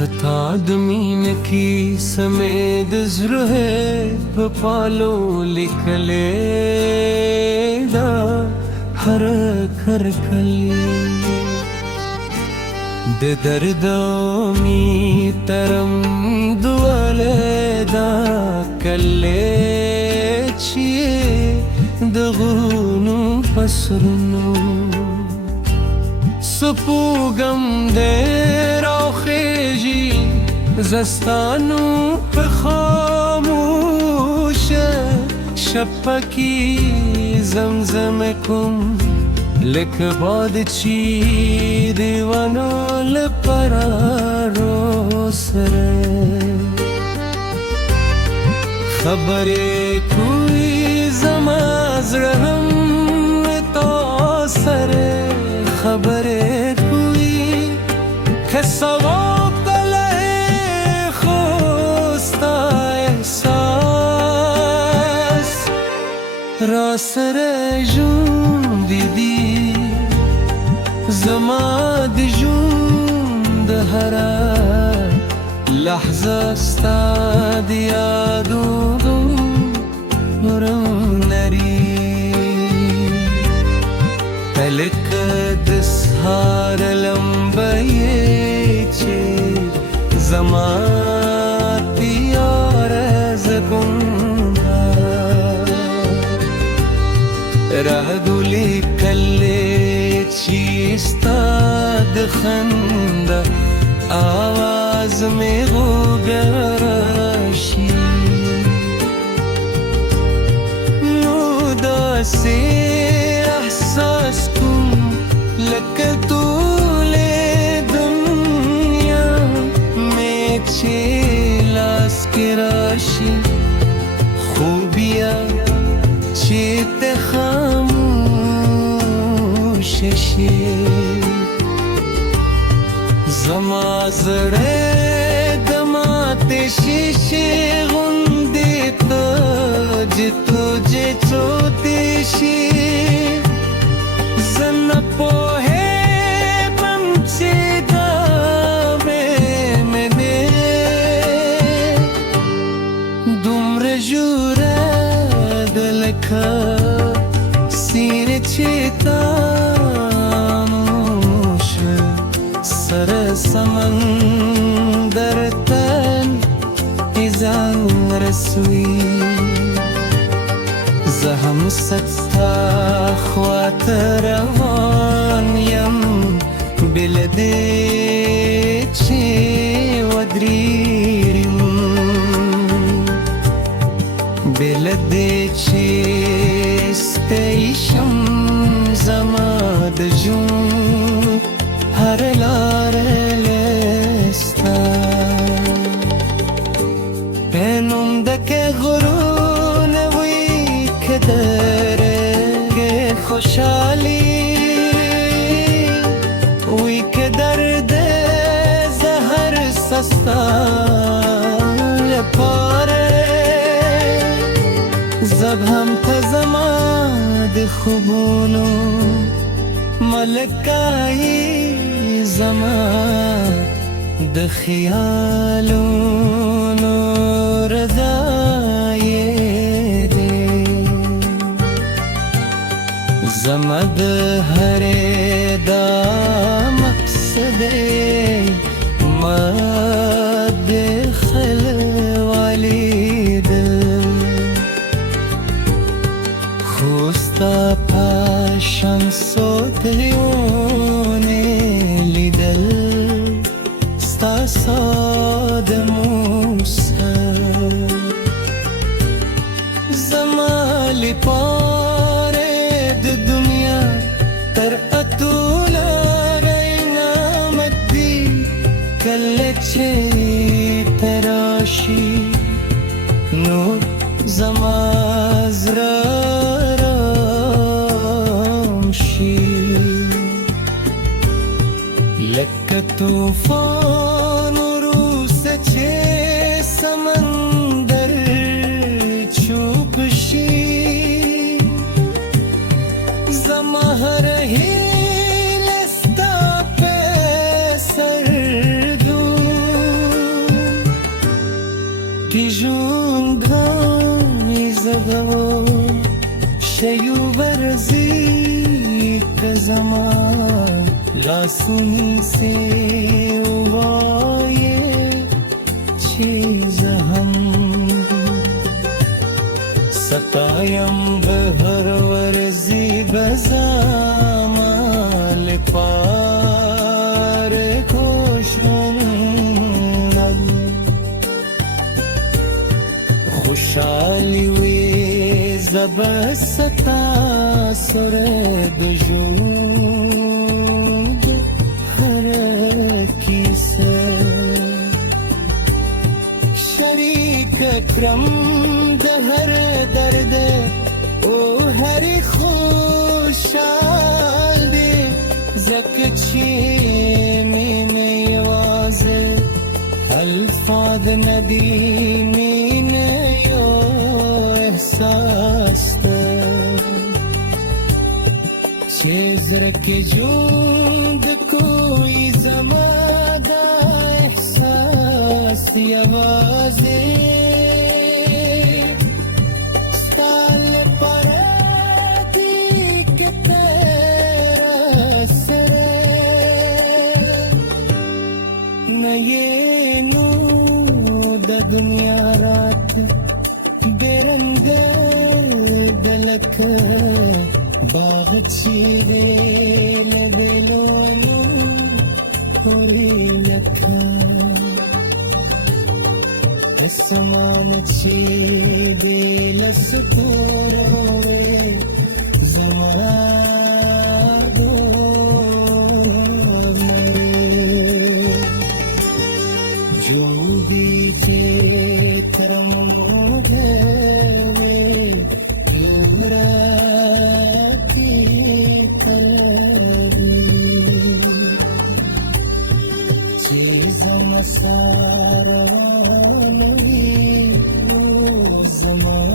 ستادمین کی سمید زره پپالو لکلیدا هر کرکلی د دردومی ترم دوالدا کلیچی دغونو پسرنو سپوگم دیر آخیجی زستانو په خاموش شپکی زمزم کم لک باد چی دیوانو لپرارو سره خبره کوئی زمازرهم تو سره خبره کوئی کسواب دله خوستا احساس را سر جون دیدی زما د جون د هره لحظه ستا د یادونو رنګ لري تلک د سهار لمبه چې زما تیاره زګونده راغلی کلی چې ستا د خنده آواز مې غوږ راشي نو داسې احساس کوم لکه ټولې دنیا مې چې لاس کې راشي خو بیا چې ته خاموش شي زما زړه د ماتې شیشې غوندې تجې چوتې شي زه نه پوهېږم چې دا مې دی دومره ژوره ده لکه سینې چې سر سمندر تن ایزان رسوی زه هم ستا خواته روان یم بله دې چې ودرېږم بله دې چې ستړی شم زما د ژوند هر لاره لستا پنوم دکه غرونه وی که درگه خوشحالی وی که درد زهر سستا لپاره زب هم تزما د خوبونو ملکایی زما د خیالونو رضای دی زما د هرې دا مقصد ما د خلوالی دل خو ستا پاشان سوتلیونه لیدل ستا ساده موسکا زما لپاره د دنیا تر اتوله نعمت دی کله چې ته راشي نو زما زړه لکه طوفان وروسته چې سمندر چوپ شي زما هره هیله ستا په سر دو शयू वर्जी zaman लासुनी से उवाये चीज हम सतायम बहर वर्जी बजामाल पार खुशमन खुशाली वे जबसता सुरद जूद हर किसे शरीक क्रम दहर दर्द ओ हरी खुशाल दे जकची में आवाज अल्फाद नदी में यो एहसास शेजर के जूद कोई जमादा एहसास आवाज़े स्ताल पर दी के तेरा सरे न ये नूद दुनिया रात बेरंग दलक बाग चीरे लगे लोनु पूरी लखा असमान चीरे लसतोरे जमादो मरे जो बीचे तरम मुझे चूरा Masara nahi o zaman